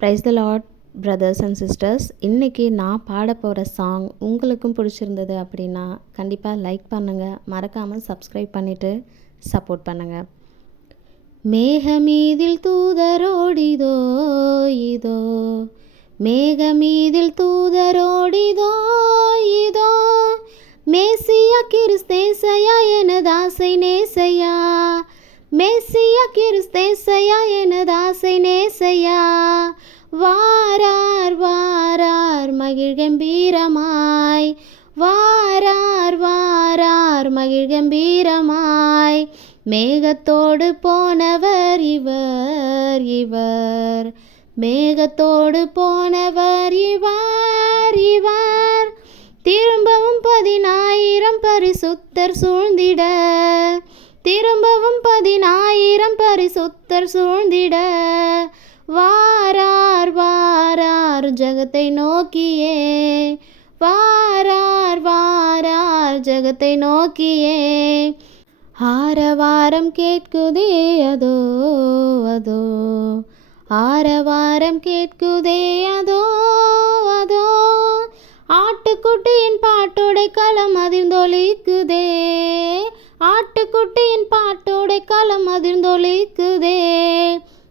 Price the Lord brothers and sisters. இன்றைக்கி நான் பாட போகிற சாங் உங்களுக்கும் பிடிச்சிருந்தது அப்படின்னா கண்டிப்பாக லைக் பண்ணுங்கள், மறக்காமல் சப்ஸ்கிரைப் பண்ணிவிட்டு சப்போர்ட் பண்ணுங்கள். மேகமீதில் தூதரோடிதோ இதோ, மேகமீதில் தூதரோடிதோ இதோ, மேசியா கிறிஸ்தேசையா எனது ஆசை நேசையா, மேசியா கிறிஸ்தேசையா எனது ஆசை நேசையா, வாரார் வாரார் மகிழ் கம்பீரமாய், வாரார் வாரார் மகிழ் கம்பீரமாய், மேகத்தோடு போனவர் இவர் இவர், மேகத்தோடு போனவர் இவர் இவர், திரும்பவும் 10,000 பரிசுத்தர் சூழ்ந்திட, திரும்பவும் 10,000 பரிசுத்தர் சூழ்ந்திட, வாரார் வாரார் ஜகத்தை நோக்கியே, வாரார் வாரார் ஜகத்தை நோக்கியே, ஆரவாரம் கேட்குதே அதோ அதோ, ஆரவாரம் கேட்குதே அதோ அதோ, ஆட்டுக்குட்டியின் பாட்டோடை களம் அதிர்ந்தொலிக்குதே, ஆட்டுக்குட்டியின் பாட்டோடை களம் அதிர்ந்தொலிக்குதே,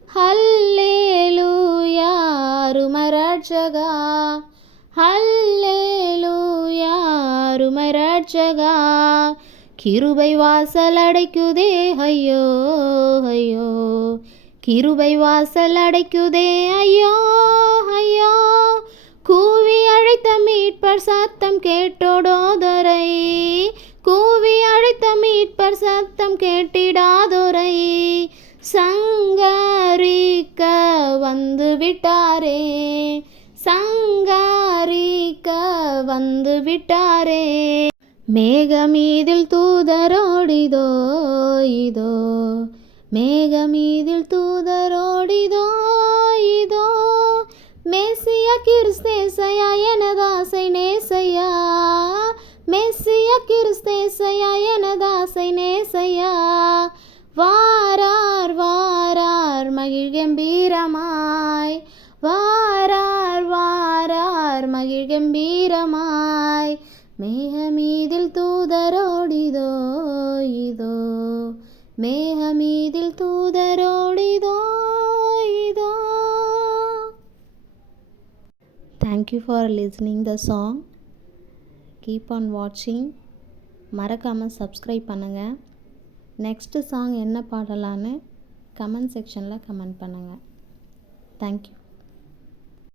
ஹல்லேலூயா அருமை ரட்சகா, ஹல்லேலூயா அருமை ரட்சகா, கிருபை வாசல் அடைக்குதே ஐயோ ஐயோ, கிருபை வாசல் அடைக்குதே ஐயோ ஐயோ, கூவி அழைத்த மீட்பர் சத்தம் கேட்டோடோதரை, கூவி அழைத்த மீட்பர் சத்தம் கேட்டிடாதோரை, சங்கரிக்க வந்து விட்டாரே, சங்கரிக்க வந்து விட்டாரே, மேகமீதில் தூதரோடிதோ இதோ, மேகமீதில் தூதரோடிதோ இதோ, மேசியா கிறிஸ்தேசையா எனது ஆசை நேசையா, மேசியா கிறிஸ்தேசையா எனது ஆசை நேசையா, வாரார் வாரார் மகிழ் கம்பீரமாய், வாரார் வாரார் மகிழ் கம்பீரமாய், மேகமீதில் தூதரோடிதோ இதோ, மேகமீதில் தூதரோடிதோ இதோ. Thank you for listening the song. Keep on watching. மறக்காமல் சப்ஸ்கிரைப் பண்ணுங்கள். நெக்ஸ்ட்டு சாங் என்ன பாடலான்னு கமெண்ட் செக்ஷனில் கமெண்ட் பண்ணுங்கள். தேங்க்யூ.